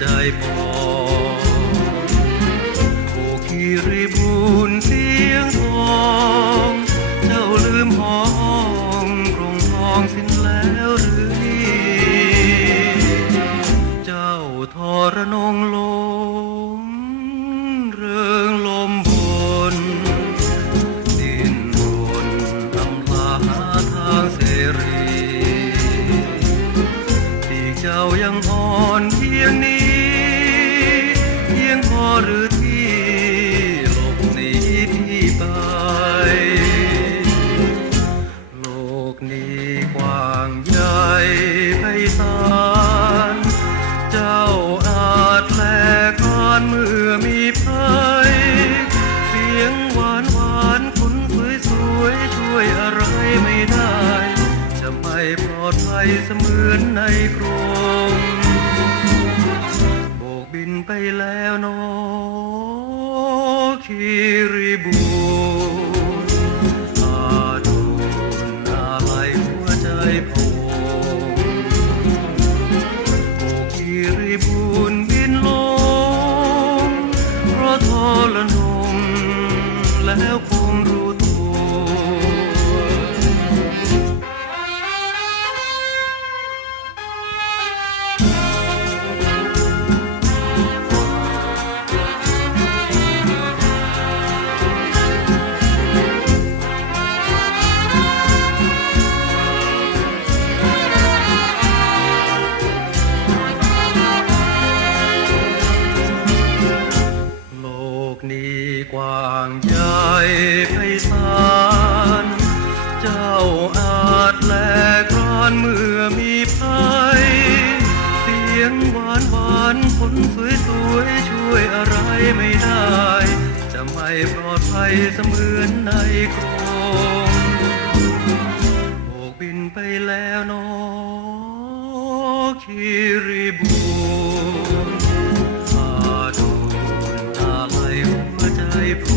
ใจพอโอคีริบูนเสียงทอง เจ้าลืมห้องกรงทองสิ้นแล้วหรือนี่เจ้าทรนงลมเริงลมบนดินรนอำลาหาทางเสรีที่เจ้ายังอ่อนเพียงนี้ หรือที่หลบหนีที่ไป โลกนี้กว้างใหญ่ไพศาล เจ้าอาจแลกานเมื่อมีภัย เสียงหวานหวานคนสวยสวยช่วยอะไรไม่ได้ จะไม่ปลอดภัยเสมือนในกรง แล้ นี้กว้างใหญ่ไพศาล เจ้าอาจแลกรอนเมื่อมีภัย เสียงหวานหวานคนสวยสวยช่วยอะไรไม่ได้ จะไม่ปลอดภัยเสมือนในกรงโบกบินไปแล้วนอคิริบู people.